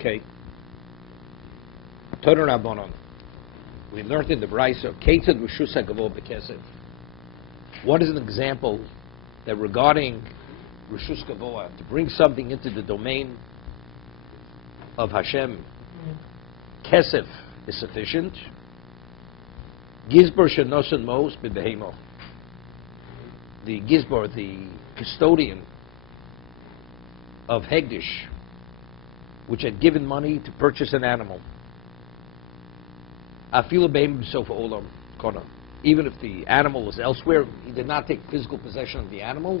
Okay. Torah Rabbanon. We learned in the Brisa, Ketzad Rishus HaGavol B'Kesef. What is an example that regarding Rishus Gavoa, to bring something into the domain of Hashem, Kesef is sufficient. Gizbar Shenosan Mos B'Behemo. The Gizbar, the custodian of Hegdish, which had given money to purchase an animal. Even if the animal is elsewhere, he did not take physical possession of the animal.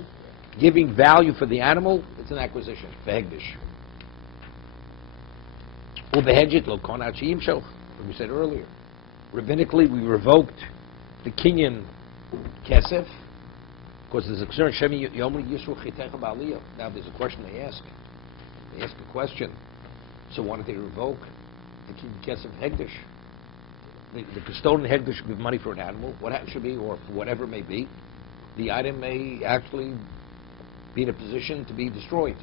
Giving value for the animal, it's an acquisition. Hegdish. What we said earlier. Rabbinically, we revoked the Kinyan Kesef because there's a concern. Now there's a question they ask. They ask a question. So why don't they revoke the Kinyan Kesef Hegdish? The custodian Hegdish should give money for an animal, what it should be, or for whatever it may be. The item may actually be in a position to be destroyed.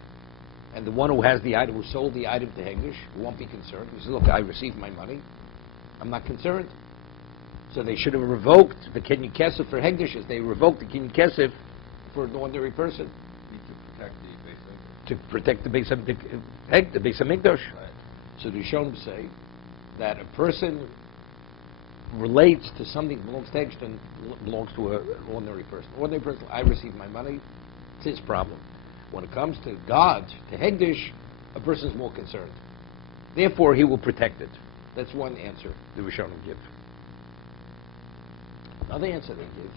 And the one who has the item, who sold the item to Hegdish, won't be concerned. He says, look, I received my money. I'm not concerned. So they should have revoked the Kinyan Kesef for Hegdish as they revoked the Kinyan Kesef for an ordinary person. To protect the Beis Hamikdash. Right. So the Rishonim say that a person relates to something that belongs to Hegdish and belongs to an ordinary person. Ordinary person, I received my money, it's his problem. When it comes to God, to Hegdish, a person is more concerned. Therefore, he will protect it. That's one answer the Rishonim give. Another answer they give,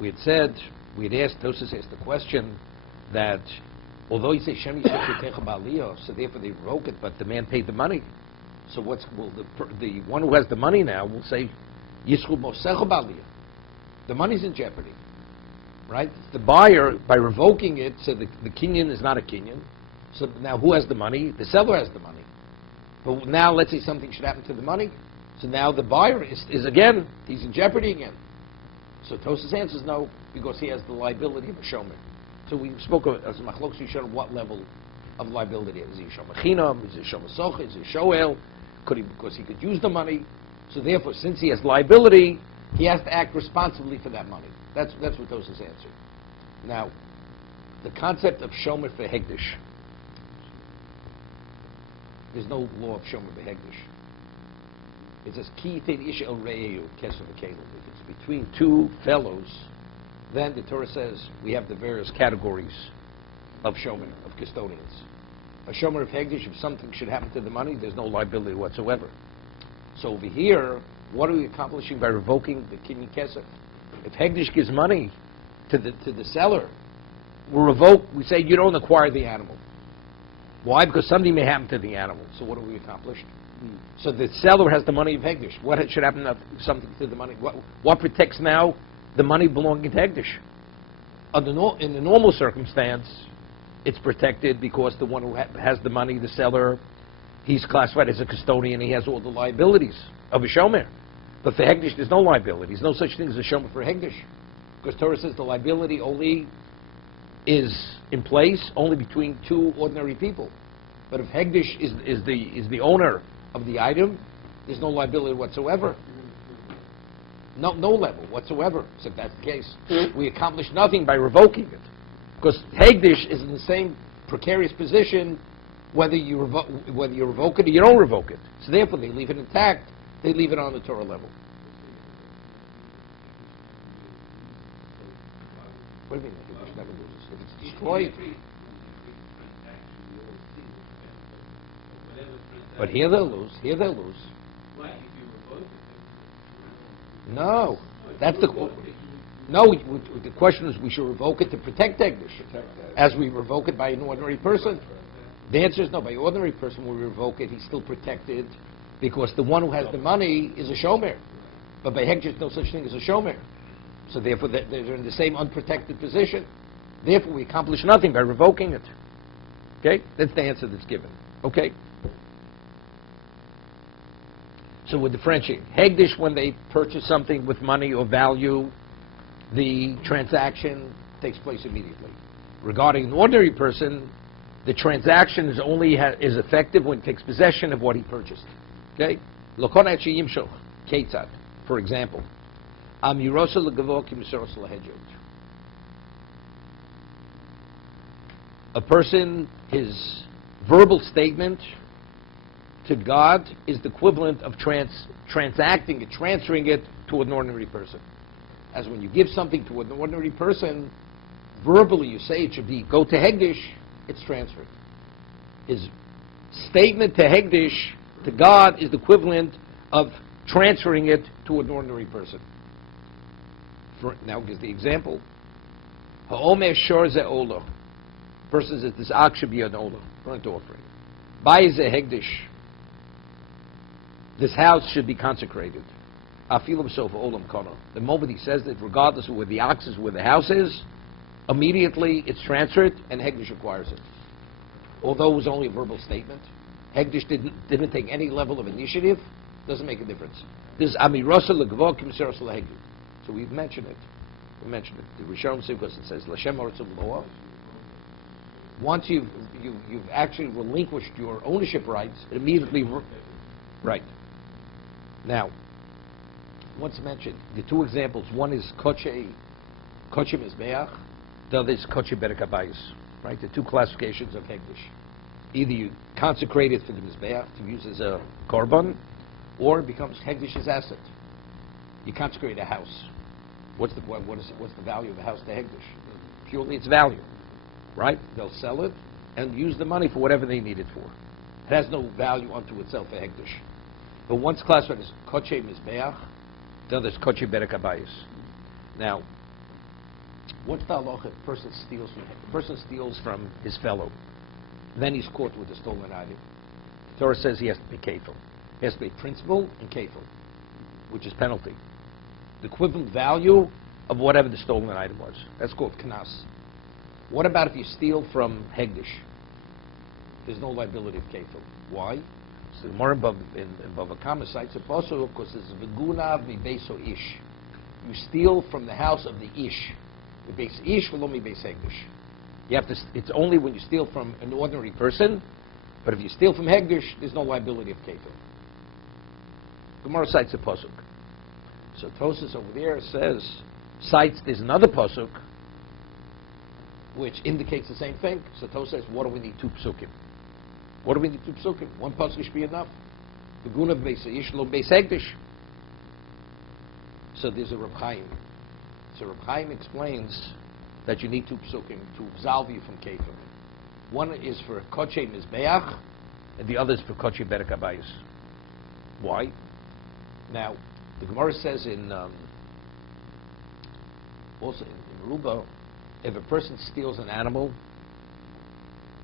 we had said, we had asked, Tosas asked the question that although you say Shem Yisrael Ba'aliyah, so therefore they revoke it, but the man paid the money. So the one who has the money now will say Yisrael Mosecha Ba'aliyah. The money's in jeopardy, right? The buyer, by revoking it, said the Kinyan is not a Kinyan. So now who has the money? The seller has the money. But now let's say something should happen to the money. So now the buyer is again, he's in jeopardy again. So Tosas answers no, because he has the liability of a shomer. So we spoke of as Machlokes Yishon what level of liability is he a shomer chinam, is he a shomer soch, is he a shoel? Could he, because he could use the money. So therefore, since he has liability, he has to act responsibly for that money. That's what Tosas answered. Now, the concept of shomer for Hegdish. There's no law of shomer for Hegdish. It says ki tein ish el re'eu kesef v'kelim. If it's between two fellows, then the Torah says we have the various categories of shomer, of custodians. A shomer of Hegdish, if something should happen to the money, there's no liability whatsoever. So over here, what are we accomplishing by revoking the Kinyan Kesef? If Hegdish gives money to the seller, we say you don't acquire the animal. Why? Because something may happen to the animal. So what have we accomplished? So the seller has the money of Hegdish. What should happen to something to the money? What protects now the money belonging to Hegdish? In the normal circumstance, it's protected because the one who has the money, the seller, he's classified as a custodian. He has all the liabilities of a shomer. But for Hegdish, there's no liability. There's no such thing as a shomer for Hegdish. Because Torah says the liability only is in place only between two ordinary people. But if Hegdish is the owner of the item, there's no liability whatsoever. No level whatsoever. So if that's the case, we accomplish nothing by revoking it. Because Hegdish is in the same precarious position whether you revoke it or you don't revoke it. So therefore they leave it intact, they leave it on the Torah level. What do you mean Hegdish never loses? If it's destroyed. But here they'll lose. No. That's the... No, the question is we should revoke it to protect Hegdish, as we revoke it by an ordinary person. The answer is no. By an ordinary person, when we revoke it, he's still protected because the one who has the money is a shomer. But by Hegdish, there's no such thing as a shomer. So therefore, they're in the same unprotected position. Therefore, we accomplish nothing by revoking it. Okay? That's the answer that's given. Okay? So we're differentiating. Hegdish, when they purchase something with money or value, the transaction takes place immediately. Regarding an ordinary person, The transaction is only is effective when it takes possession of what he purchased. Okay? For example, a person, his verbal statement to God is the equivalent of transacting it, transferring it to an ordinary person. As when you give something to an ordinary person, verbally you say it should be go to Hegdish, it's transferred. His statement to Hegdish, to God, is the equivalent of transferring it to an ordinary person. Now gives the example. Ha'omer shor ze ola. Person says this ox should be an ola, burnt offering. Bai ze Hegdish. This house should be consecrated. Afilam sof olam kana. The moment he says that, regardless of where the ox is, where the house is, immediately it's transferred and Hegdish acquires it. Although it was only a verbal statement, Hegdish didn't take any level of initiative, doesn't make a difference. This is Amirasa Legvah Kimseras Lahegdu. So we've mentioned it. We mentioned it. The Rishon Sivkos, it says, Lashem Artzum Loa. Once you've actually relinquished your ownership rights, it immediately... Right. Now, once mentioned, the two examples, one is Koche Mizbeach, the other is Koche Berek Habayis. Right, the two classifications of Hegdish. Either you consecrate it for the Mizbeach to use as a korban, or it becomes Hegdish's asset. You consecrate a house. What's the value of a house to Hegdish? Purely its value. Right? They'll sell it and use the money for whatever they need it for. It has no value unto itself for Hegdish. But once classified as Koche Mizbeach, the other is Koche Berek Habayis. Now, what's the halacha? A person steals from his fellow. Then he's caught with a stolen item. The Torah says he has to pay kefil. He has to pay principal and kefil, which is penalty. The equivalent value of whatever the stolen item was. That's called knas. What about if you steal from Hegdish? There's no liability of kefil. Why? So the Gemara in Bava Kama cites a pasuk because it's v'gunav mi beiso ish. You steal from the house of the ish. The base ish will only base Hegdish. You have to. It's only when you steal from an ordinary person, but if you steal from Hegdish, there's no liability of kefil. Gemara cites a pasuk. So Tosas over there cites there's another pasuk which indicates the same thing. So Tosas says, what do we need two psukim? What do we need two psukim? One pasuk should be enough. The guna base ish lo base Hegdish. So there's a Reb Chaim. So Reb Chaim explains that you need two psukim to absolve you from kefil. One is for Koche Mizbeach, and the other is for Koche Berek Habayis. Why? Now, the Gemara says also in Ruba, if a person steals an animal,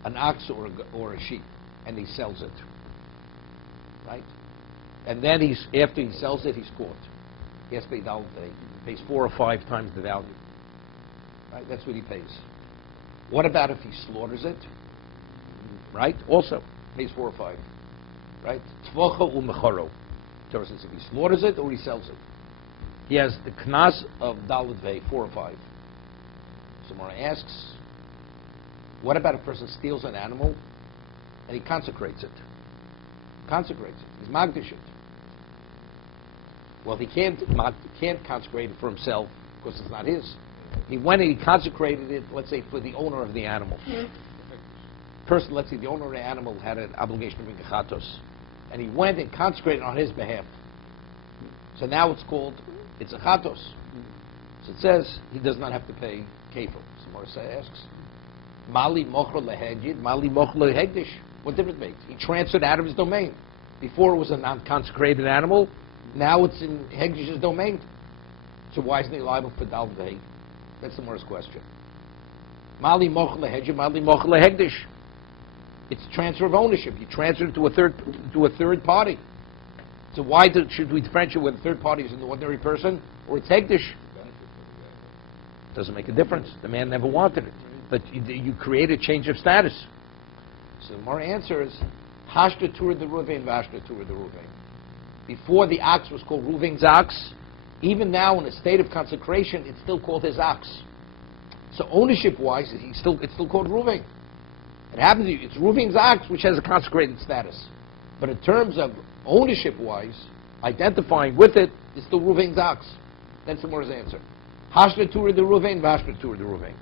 an ox or a sheep, and he sells it, right? And then after he sells it, he's caught. He has to pay down. He pays 4 or 5 times the value. Right? That's what he pays. What about if he slaughters it? Right? Also pays 4 or 5. Right? Tvocha u'mecharo. Torah says if he slaughters it or he sells it, he has the knas of Dalet Vei, 4 or 5. So Mara asks, what about a person steals an animal and he consecrates it? He's magdish it. Well, he can't consecrate it for himself because it's not his. He went and he consecrated it, let's say, for the owner of the animal. Person, let's say the owner of the animal had an obligation to bring a chatos, and he went and consecrated on his behalf. So now it's a chatos. So it says he does not have to pay kefil. So Marsa asks, Mali mochro lehegid, Mali mochro lehegdish. What difference makes? He transferred out of his domain. Before it was a non-consecrated animal. Now it's in Hegdish's domain. So why isn't he liable for Dal Vei? That's the Morris question. Mali mochel lehegdish, Mali mochel lehegdish. It's transfer of ownership. You transfer it to a third party. So why should we differentiate whether the third party is an ordinary person or it's Hegdish? Doesn't make a difference. The man never wanted it, but you create a change of status. So the more answer is Hashta Tur the Ruvain, Vashta Tur the Ruvain. Before the ox was called Ruvain's ox, even now in a state of consecration, it's still called his ox. So ownership-wise, it's still called Ruvain. It happens to you. It's Reuven's ox, which has a consecrated status. But in terms of ownership-wise, identifying with it, it's still Reuven's ox. That's the Gemara's answer. Hashna Torah de Reuven, Vashna Torah de Reuven.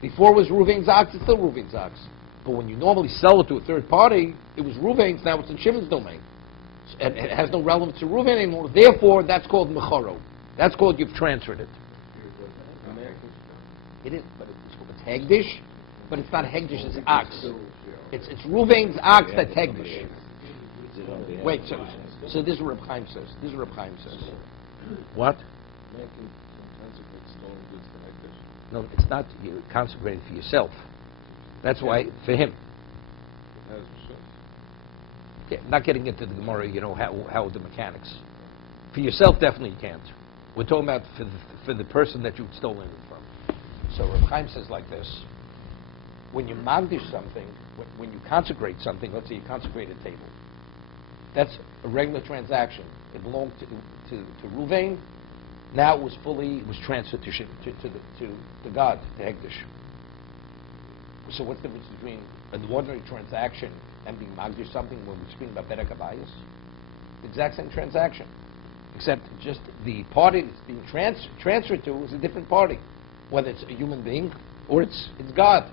Before it was Reuven's ox, it's still Reuven's ox. But when you normally sell it to a third party, it was Reuven's, now it's in Shimon's domain. And it has no relevance to Reuven anymore. Therefore, that's called Mechoro. That's called you've transferred it. It is, but it's Hegdish, but it's not Hegdish, it's ox. It's Reuven's ox that's Hegdish. Wait, so this is what Reb Chaim says. This is what Reb Chaim says. What? No, it's not you consecrated for yourself. That's why, for him. Okay, not getting into the Gemara, how the mechanics. For yourself, definitely you can't. We're talking about for the person that you've stolen it from. So Reb Chaim says like this. When you magdish something, when you consecrate something, let's say you consecrate a table, that's a regular transaction. It belonged to Reuven. Now it was transferred to God, to Hegdish. So what's the difference between an ordinary transaction and being magdish something when we're speaking about Bedek Abayis? The exact same transaction, except just the party that's being transferred to is a different party, whether it's a human being or it's God,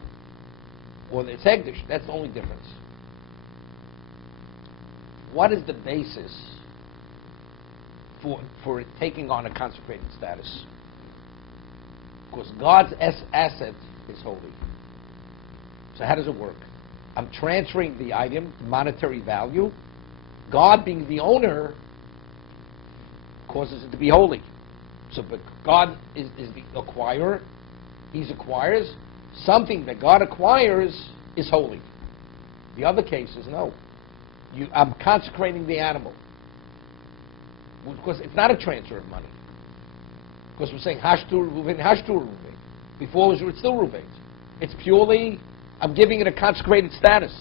or it's Hegdish. That's the only difference. What is the basis for it taking on a consecrated status? Because God's asset is holy. So how does it work? I'm transferring the item, monetary value. God, being the owner, causes it to be holy. So, but God is the acquirer. He acquires. Something that God acquires is holy. The other case is no. I'm consecrating the animal. Because it's not a transfer of money. Because we're saying Hashtur Reuven. Before it was still Reuven. It's purely, I'm giving it a consecrated status.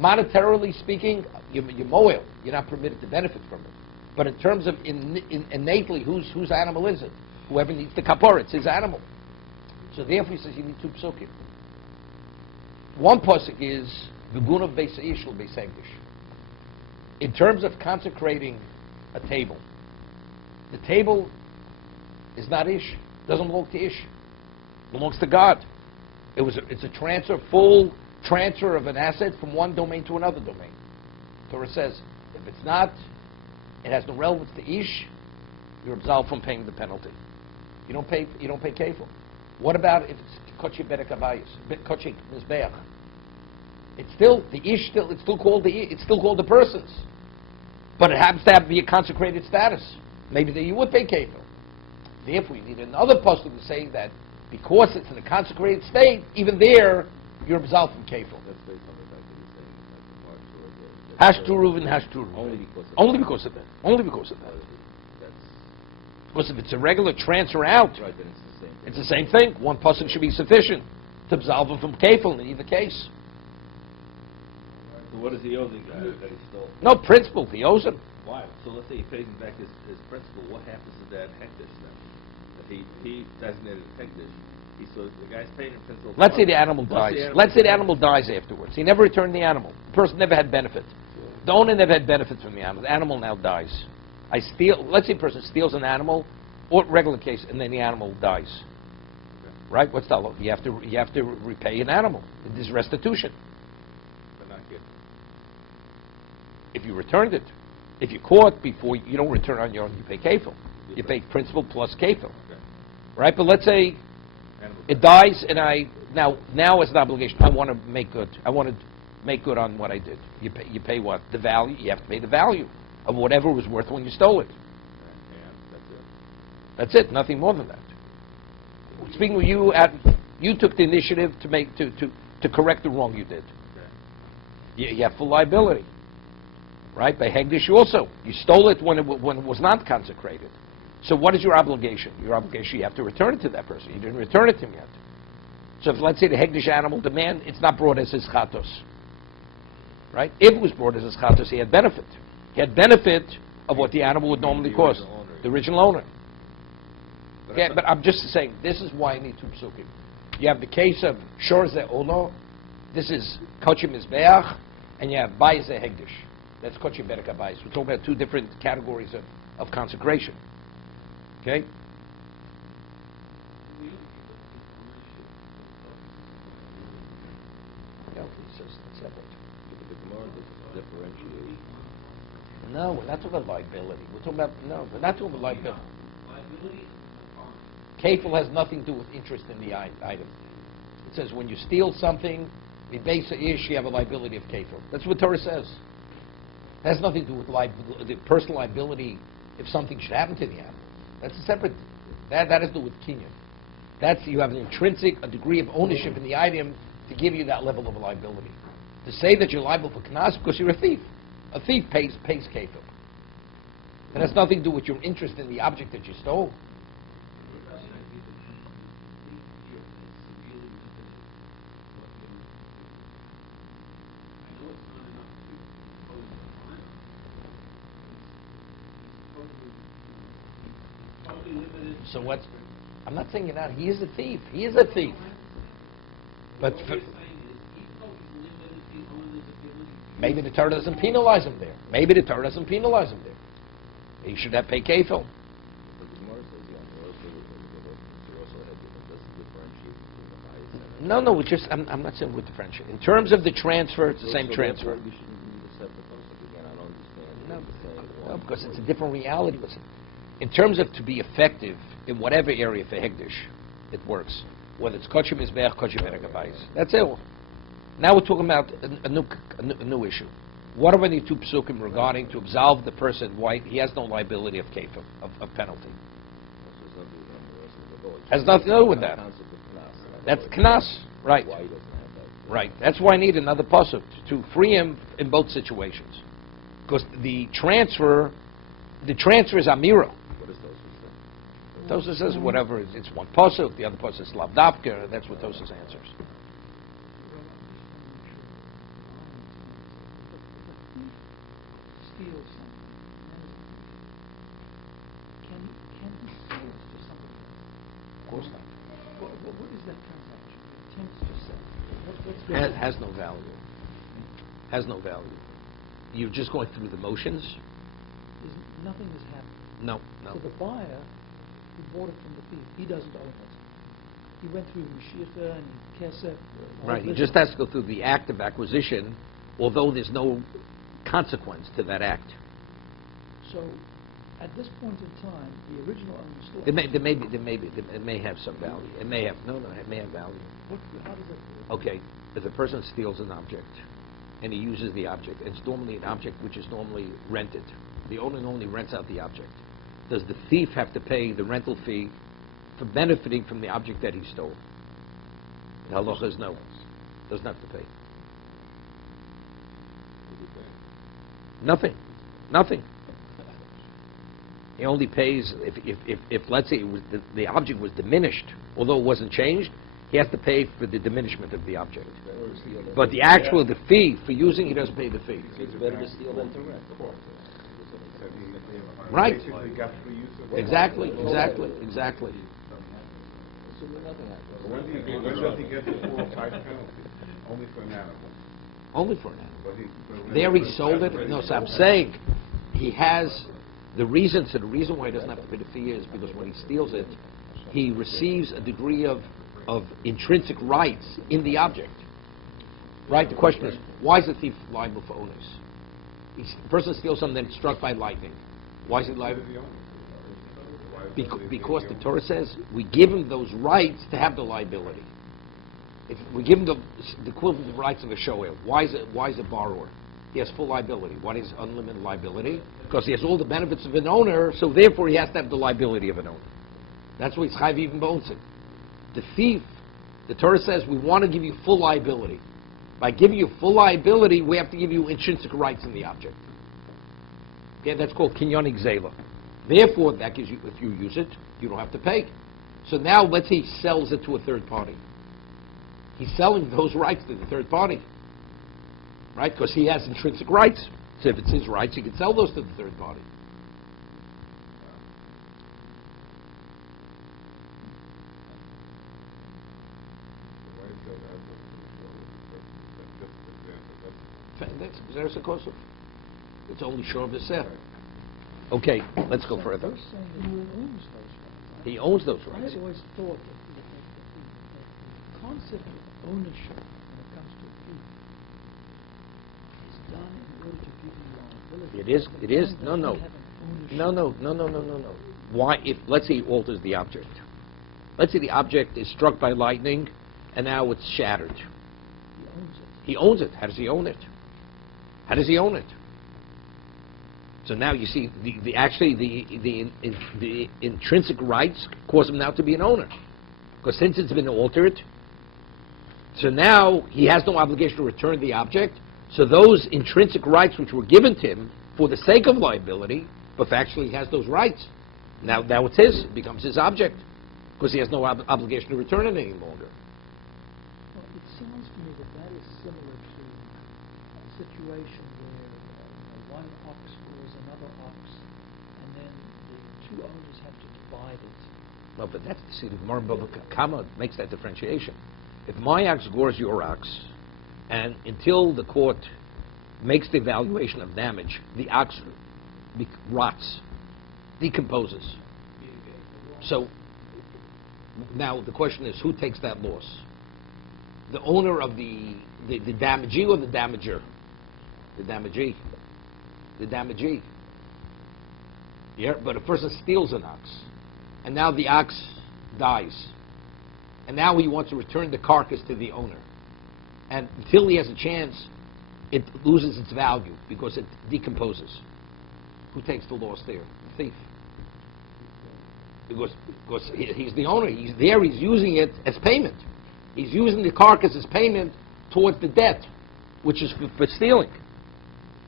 Monetarily speaking, you're moel. You're not permitted to benefit from it. But in terms of innately, whose animal is it? Whoever needs the kapor, it's his animal. So therefore he says you need two psukim. One pasuk is V'gun of Beis Ish L'Beis Hegdish. In terms of consecrating a table, the table is not Ish. Doesn't belong to Ish. It belongs to God. It's a full transfer of an asset from one domain to another domain. Torah says if it's not, it has no relevance to Ish, you're absolved from paying the penalty. You don't pay kefil. What about if it's kochi bedek abayis, kochi mizbeach? It's still the Ish. It's still called the persons, but it happens to have be a consecrated status. Maybe that you would pay kefil. Therefore, you need another pasuk to say that because it's in a consecrated state, even there you're absolved from kefil. Hashtur and Hashtur. Only because of that. Only because of that. Because if it's a regular transfer out, right, then it's the same thing. One pasuk should be sufficient to absolve him from kefil in either case. So what does he owe the guy that he stole? No principle. He owes him. Why? So let's say he pays him back his principal. What happens to that hektish then? That he designated hektish. So the guy's paying him principal. Let's say the animal dies. Let's say the animal dies afterwards. He never returned the animal. The person never had benefit. The owner never had benefit from the animal. The animal now dies. Let's say a person steals an animal, or regular case, and then the animal dies. Okay. Right? What's that? You have to repay an animal. There's restitution. But not good. If you returned it. If you're caught before, you don't return on your own, you pay kefil. You pay principal plus kefil. Okay. Right? But let's say it dies, and now as an obligation, I want to make good. I want to make good on what I did. You pay what? The value. You have to pay the value of whatever it was worth when you stole it. And That's it. Nothing more than that. Speaking with you, you took the initiative to correct the wrong you did. Okay. You have full liability, right? By Hegdish also, you stole it when it was not consecrated. So what is your obligation? Your obligation, you have to return it to that person. You didn't return it to him yet. So if, let's say, the Hegdish animal demand, it's not brought as his chatos, right? If it was brought as his chatos, he had benefit. He had benefit of what the animal would normally cost, the original owner. Yeah, but I'm just saying, this is why I need two psukim. You have the case of Shor Ze Olo, this is Kochim Mizbeach, and you have Bayis Ze Hegdish. That's Kochim Berek HaBayis. We're talking about two different categories of consecration. Okay? Yeah, he says it's separate. The Gemara doesn't differentiate. No, we're not talking about liability. We're talking about, no, we're not talking about liability. Kafel has nothing to do with interest in the item. It says when you steal something, the base is you have a liability of kafel. That's what Torah says. It has nothing to do with the personal liability if something should happen to the animal. That's a separate. That has to do with kinyan. That's you have an intrinsic, a degree of ownership in the item to give you that level of liability. To say that you're liable for knas because you're a thief. A thief pays kafel. It has nothing to do with your interest in the object that you stole. So what's? I'm not saying you're not. He is a thief. He is a thief. But maybe the Torah doesn't penalize him there. Maybe the Torah doesn't penalize him there. He should have paid kafel. No, I'm not saying with differentiate. In terms of the transfer, it's the same transfer. No, because it's a different reality. Listen, in terms of to be effective in whatever area for Hegdish, it works. Whether it's Kochim Mizbeach, Kochim Berek HaBayis. That's it. Now we're talking about a new issue. What are the two psukim regarding to absolve the person why he has no liability of kafel, of penalty? Has nothing to do with that. That's knas, right? Right. That's why I need another pasuk to free him in both situations, because the transfer is amira. Tosas says whatever. It's one pasuk. The other pasuk is lavdavka. That's what Tosas answers. Of course not. What is that transaction? Attempts to sell. Has no value. Has no value. You're just going through the motions. Nothing has happened. No. So the buyer who bought it from the thief, he doesn't own it. He went through Mashiach and Kesef. Right. He just has to go through the act of acquisition, although there's no consequence to that act. So, at this point in time, the original owner still. It may have some value. It may have It may have value. How does it work? Okay, if a person steals an object and he uses the object, it's normally an object which is normally rented. The owner normally rents out the object. Does the thief have to pay the rental fee for benefiting from the object that he stole? The halacha is no. Doesn't have to pay. Nothing. He only pays if let's say the object was diminished, although it wasn't changed, he has to pay for the diminishment of the object. But the fee for using, he doesn't pay the fee. It's better to steal than to rent. Right. Exactly. So nothing happens. When does he get the full type penalty? Only for an animal. Only for an animal. There he sold it. No, so I'm saying he has the reason. So the reason why he doesn't have to pay the fee is because when he steals it, he receives a degree of intrinsic rights in the object. Right? The question is, why is the thief liable for owners? The person steals something that's struck by lightning. Why is it liable? Because the Torah says we give him those rights to have the liability. If we give him the equivalent of rights of a shower, why is a borrower? He has full liability. Why is unlimited liability? Because he has all the benefits of an owner, so therefore he has to have the liability of an owner. That's why it's chayv even bonsin. The thief, the Torah says we want to give you full liability. By giving you full liability, we have to give you intrinsic rights in the object. Okay, that's called kinyonik zela. Therefore, that gives you, if you use it, you don't have to pay. So now, let's say he sells it to a third party. He's selling those rights to the third party, right? Because he has intrinsic rights. So if it's his rights, he can sell those to the third party. That's Gzeres HaKosov. It's only Shor V'Ser. Okay, let's go further. They're saying that he owns those rights. He owns those I rights. had always thought that the concept of ownership when it comes to a fee is done in order to give you liability. It is. The It is. man No, no. doesn't have an No. Why? If let's say he alters the object. Let's say the object is struck by lightning, and now it's shattered. He owns it. He owns it. How does he own it? How does he own it? So now you see, the intrinsic rights cause him now to be an owner, because since it's been altered, so now he has no obligation to return the object. So those intrinsic rights which were given to him for the sake of liability, but factually he has those rights. Now it's his. It becomes his object, because he has no obligation to return it any longer. Well, it sounds to me that is similar to a situation where one ox was another ox, and then the two owners have to divide it. Well, but that's the Gemara Bava Kama makes that differentiation. If my ox gores your ox, and until the court makes the evaluation of damage, the ox rots, decomposes. So now the question is, who takes that loss? The owner of the damagee or the damager? The damagee. The damagee. Yeah, but a person steals an ox, and now the ox dies, and now he wants to return the carcass to the owner. And until he has a chance, it loses its value because it decomposes. Who takes the loss there? The thief. Because he's the owner. He's there. He's using it as payment. He's using the carcass as payment towards the debt, which is for stealing.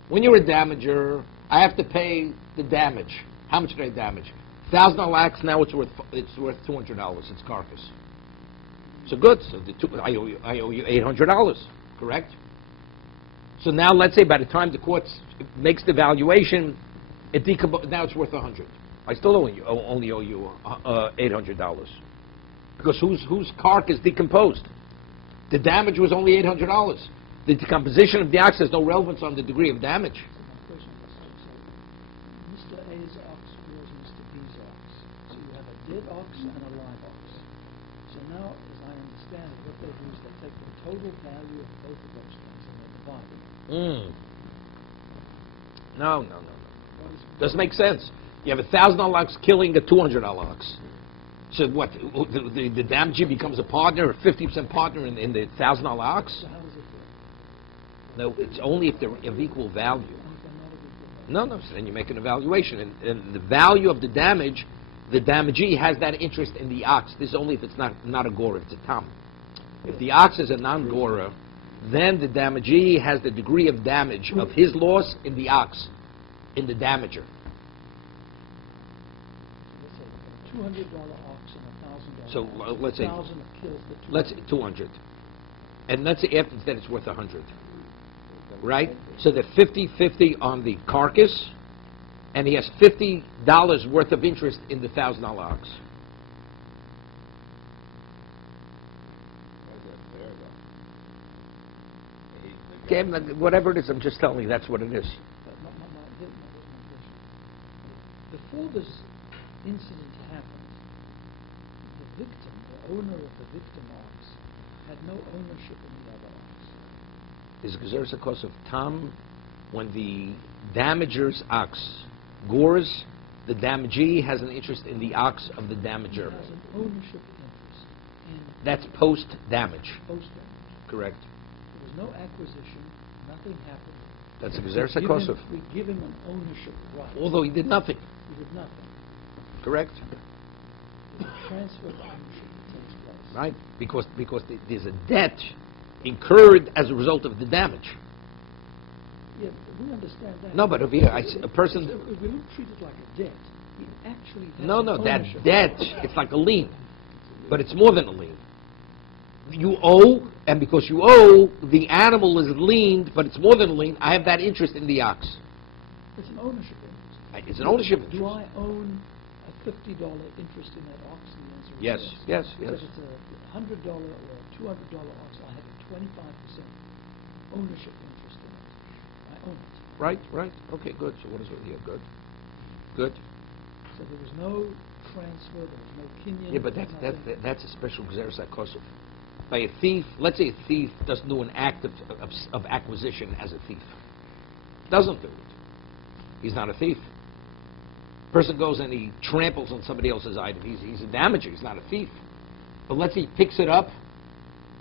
When you're a damager, I have to pay the damage. How much did I damage? $1,000 ox. Now it's worth $200. It's carcass. So good. So I owe you $800. Correct. So now let's say by the time the court makes the valuation, now it's worth $100. I still only owe you $800 because whose carcass decomposed? The damage was only $800. The decomposition of the ox has no relevance on the degree of damage. So my question is, so Mr. A's ox was Mr. B's ox. So you have a dead ox and a live ox. So now, as I understand it, what they do is they take the total value of both of those things and they divide it. No. What is Doesn't make sense. You have $1,000 ox killing a $200 ox. So what? The damagee becomes a partner, a 50% partner in the $1,000 ox? So how does it work? No, it's only if they're of equal value. No. So then you make an evaluation, and the value of the damage, the damagee has that interest in the ox. This is only if it's not a gora, if it's a tam. If the ox is a non-gora, then the damagee has the degree of damage of his loss in the ox, in the damager. Let's say $200 ox and $1,000. So let's say 1,000 kills the 200. let's say 200, and let's say after that it's worth 100, right? So they're 50-50 on the carcass, and he has $50 worth of interest in the $1,000 ox. Okay, whatever it is, I'm just telling you that's what it is. Here's my question. Before this incident happened, the victim, the owner of the victim ox, had no ownership in the other ox. Is Gzeres HaKos of Tam when the damager's ox gores, the damagee has an interest in the ox of the damager. He has an ownership interest in That's post-damage. post-damage. Correct. There was no acquisition, nothing happened. That's a Gzeres HaKos of. We give him an ownership right. Although he did nothing. He did nothing. Correct. The transfer of ownership takes place. Right? Because there's a debt incurred as a result of the damage. Yeah, we understand that. No, but if a person... If we don't treat it like a debt, he actually has No, an that ownership. debt, it's like a lien. But it's more than a lien. You owe, and because you owe, the animal is liened, but it's more than a lien. I have that interest in the ox. It's an ownership interest. It's an ownership interest. Do I own a $50 interest in that ox? And the answer is Yes, yes, yes. If it's a $100 or a $200 ox, I have a 25% ownership interest in it. I own it. Right. Okay, good. So what is it here? Good. So there was no transfer, there was no kinyan. Yeah, but that's a special gzeres hakosuf. By a thief, let's say a thief doesn't do an act of acquisition as a thief. Doesn't do it. He's not a thief. Person goes and he tramples on somebody else's item. He's a damager. He's not a thief. But let's say he picks it up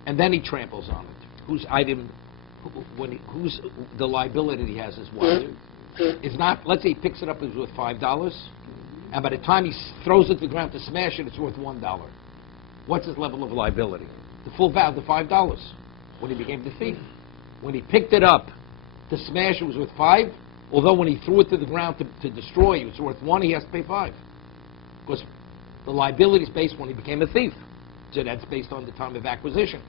and then he tramples on it. Whose item? Whose the liability he has is what? It's not. Let's say he picks it up. It's worth $5, and by the time he throws it to the ground to smash it, it's worth $1. What's his level of liability? The full value, the $5. When he became the thief, when he picked it up to smash, it was worth $5. Although when he threw it to the ground to destroy it, it's worth $1. He has to pay $5 because the liability is based when he became a thief. So that's based on the time of acquisition.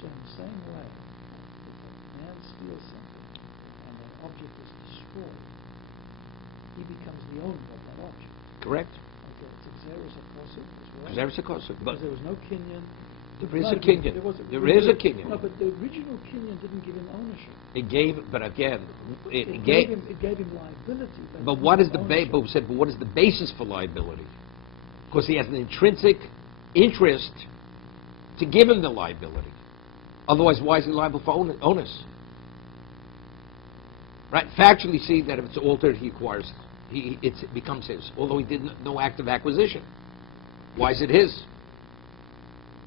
So in the same way, if a man steals something and that object is destroyed, he becomes the owner of that object. Correct. Okay, it's a xeris hakosuf as well. Xeris hakosuf, but because there was no kinyan. there is a kinyan. There is a kinyan. No, but the original kinyan didn't give him ownership. It gave, but again, It gave him liability. But what is the but we said? But what is the basis for liability? Because he has an intrinsic interest to give him the liability. Otherwise, why is he liable for onus? Right? Factually, see that if it's altered, he acquires. It becomes his, although he did no act of acquisition. Why is it his?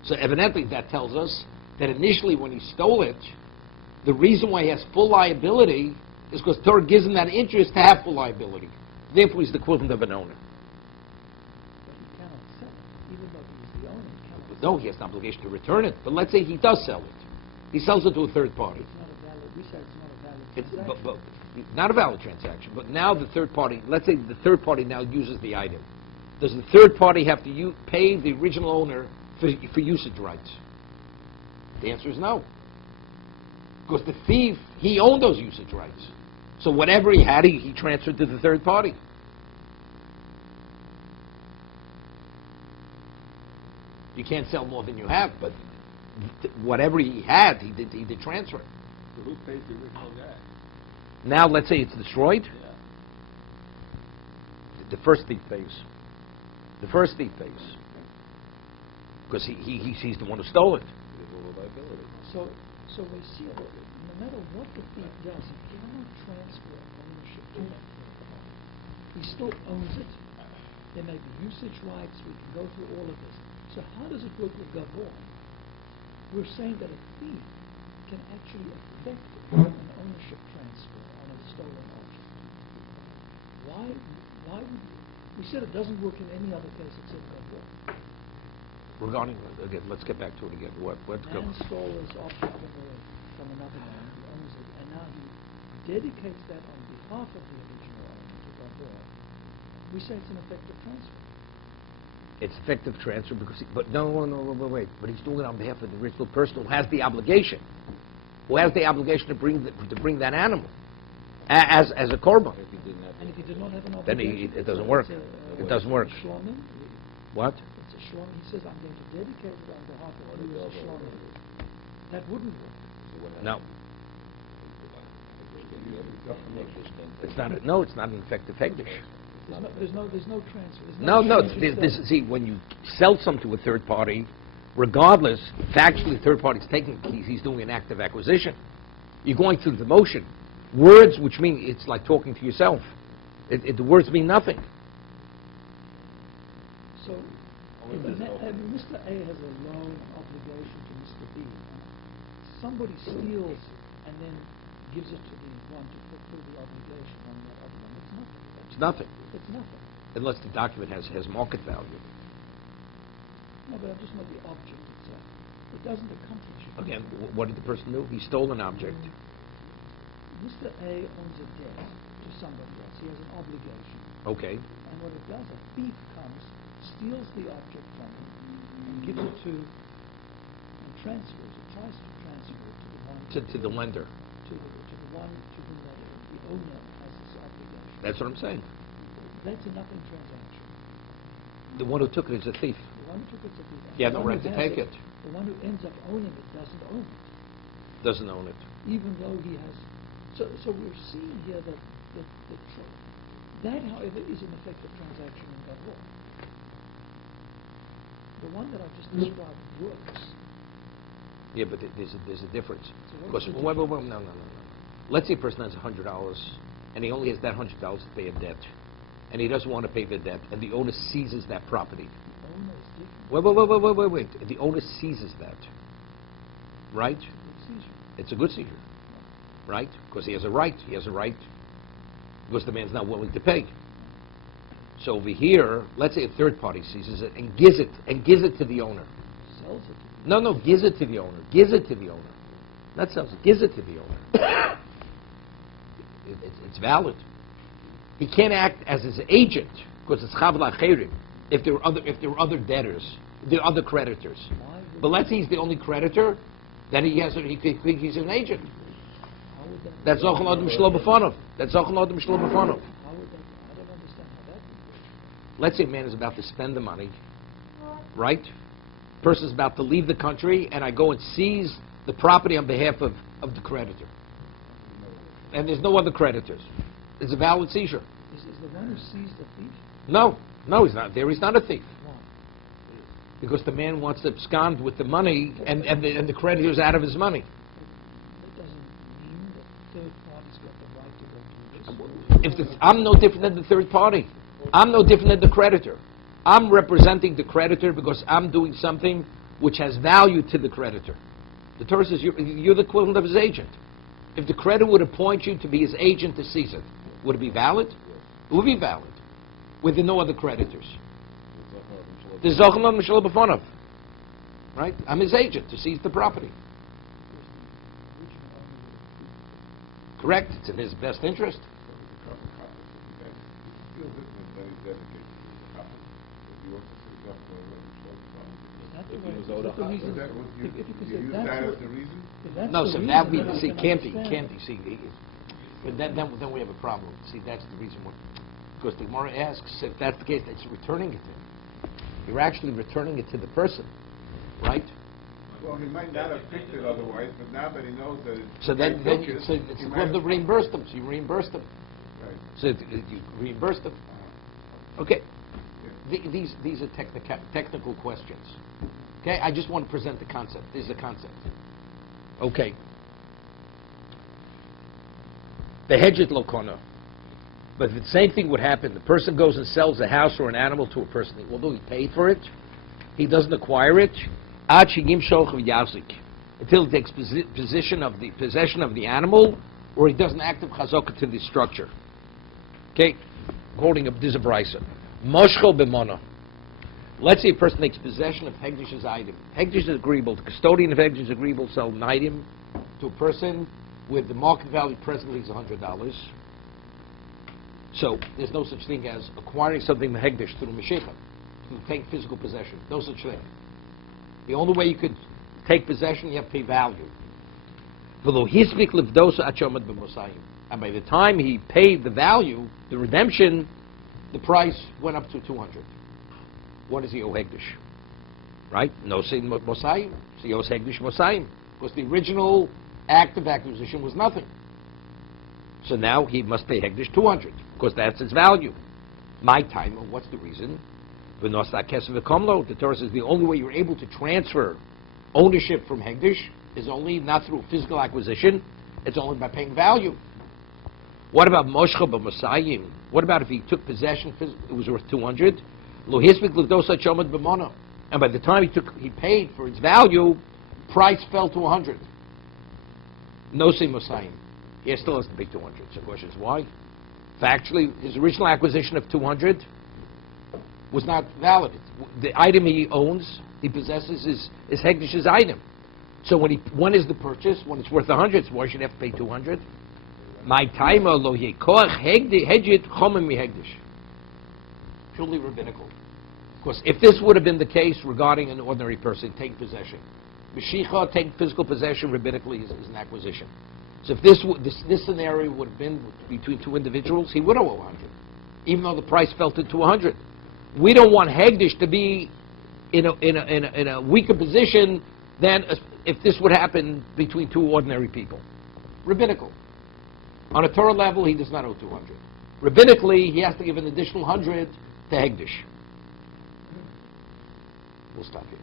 So evidently that tells us that initially when he stole it, the reason why he has full liability is because Torah gives him that interest to have full liability. Therefore he's the equivalent of an owner. But he cannot sell it, even though he's the owner. He cannot No, he has an obligation to return it. But let's say he does sell it. He sells it to a third party. It's not a valid. We said it's not a valid It's, transaction. not a valid transaction, but now the third party, let's say the third party now uses the item. Does the third party have to pay the original owner for usage rights? The answer is no. Because the thief, he owned those usage rights. So whatever he had, he transferred to the third party. You can't sell more than you have, but whatever he had, he did transfer. So who pays the original guy? Now let's say it's destroyed. Yeah. The first thief pays. The first thief pays. Because he's the one who stole it. So we see that no matter what the thief does, he cannot transfer ownership to that third party. He still owns it. There may be usage rights. We can go through all of this. So how does it work with Gabor? We're saying that a thief can actually affect an ownership transfer on a stolen object. Why would we said it doesn't work in any other case except Gabor? Regarding, again, let's get back to it again. What's Man stole this object from another man, he owns it, and now he dedicates that on behalf of the original owner to Gabor. We say it's an effective transfer. It's effective transfer because, but wait. But he's doing it on behalf of the original person who has the obligation, to bring that animal as a korban. And if he did not have an Then obligation, it doesn't work. It doesn't work. Shlomim, What? it's a shlomim. He says, I'm going to dedicate it on behalf of you as a shlomim. That wouldn't work. No. It's not. No, it's not an effective hekdesh. There's no transfer. See, when you sell something to a third party, regardless, factually, the third party's taking the keys. He's doing an act of acquisition. You're going through the motion. Words, which mean it's like talking to yourself. The words mean nothing. So, Mr. A has a loan obligation to Mr. B. Somebody steals and then gives it to the one to fulfill the obligation on that other one. It's nothing. It's nothing. It's nothing. Unless the document has market value. No, but I just know the object itself. It doesn't accomplish it. Again, what did the person do? He stole an object. Mr. A owns a debt to somebody else. He has an obligation. Okay. And what it does, a thief comes, steals the object from him, and gives it to, and transfers, it tries to transfer it to the one... To the lender. To the one to whom the owner has this obligation. That's what I'm saying. That's a nothing transaction. The one who took it is a thief. The one who took it to the He had no right to take it. The one who ends up owning it doesn't own it, Doesn't own it. even though he has. So we're seeing here that that, however, is an effective transaction in that law. The one that I've just described works. Yeah, but there's a difference. So Because what's the no. Let's say a person has $100 and he only has that $100 to pay a debt, and he doesn't want to pay the debt, and the owner seizes that property. The owner is taking Wait. The owner seizes that, right? the seizure. It's a good seizure, right? Because he has a right. He has a right because the man's not willing to pay. So over here, let's say a third party seizes it and gives it to the owner. Sells it. No, gives it to the owner. Gives it to the owner. Not sells it. Gives it to the owner. It's valid. He can't act as his agent because it's chavla cherim. If there were other debtors, there are other creditors. But let's say he's the only creditor, then he's an agent. How would that? That's zochel adam shlo b'fanov. That's zochel adam shlo b'fanov. How would that? I don't understand how that would work. Let's say a man is about to spend the money, right? Person's about to leave the country, and I go and seize the property on behalf of the creditor. And there's no other creditors. It's a valid seizure. Is the one who seized the thief? No, he's not there. He's not a thief. Why? Because the man wants to abscond with the money, and the creditor's out of his money. That doesn't mean that third parties got the right to go through this. I'm no different than the third party. I'm no different than the creditor. I'm representing the creditor because I'm doing something which has value to the creditor. The Torah says you're the equivalent of his agent. If the creditor would appoint you to be his agent to seize it, would it be valid? It would be valid. With no other creditors. There's zochel adam shlo b'fanov. Right? I'm his agent to seize the property. Correct. It's in his best interest. Is that the If he way- was is owed that the a- reason? That was you, If you could you say use that's that what- as the reason? if that's No, the so reason, that we then I see can can't understand. be. See, but then we have a problem. See, that's the reason why. Because the Gemara asks if that's the case, it's returning it to him. You're actually returning it to the person, right? Well, he might not have picked it otherwise, but now that he knows that it's... So then took it's he the might club have- that reimbursed them. So you reimbursed them. Right. So you reimbursed them. Okay. These are technical questions. Okay, I just want to present the concept. This is the concept. Okay. The hedget lokona. But if the same thing would happen, the person goes and sells a house or an animal to a person. Although he paid for it, he doesn't acquire it. Ad shegim sholch v'yazik, until he takes possession of the animal, or he does an act of chazaka to the structure. Okay, quoting this is a brisa. Moshchel b'mona. Let's say a person takes possession of Hegdish's item. Hegdish is agreeable. The custodian of Hegdish is agreeable to sell an item to a person with the market value presently is $100. So there's no such thing as acquiring something from Hegdish through Meshicha, to take physical possession. No such thing. The only way you could take possession, you have to pay value. And by the time he paid the value, the redemption, the price went up to 200. What does he owe Hegdish? Right? No sin Mosayim. So he owes Hegdish Mosayim. Because the original act of acquisition was nothing. So now he must pay Hegdish 200. Because that's its value. My time, what's the reason? The Torah says the only way you're able to transfer ownership from Hegdish is only not through physical acquisition, it's only by paying value. What about Moshcha b'Mosayim? What about if he took possession, it was worth 200? And by the time he paid for its value, price fell to 100. No say Mosayim. He still has to pay 200. So the question is why? Factually, his original acquisition of 200 was not valid. The item he owns, he possesses, is Hegdish's item. So when is the purchase? When it's worth 100, so why should he have to pay 200? My time lo yekoach hegdit chomim mi Hegdish. Truly rabbinical. Because if this would have been the case regarding an ordinary person taking possession, Mashiach, taking physical possession rabbinically is an acquisition. So if this scenario would have been between two individuals, he would owe 100, even though the price fell to 200. We don't want Hegdish to be in a weaker position than if this would happen between two ordinary people. Rabbinical. On a Torah level, he does not owe 200. Rabbinically, he has to give an additional 100 to Hegdish. We'll stop here.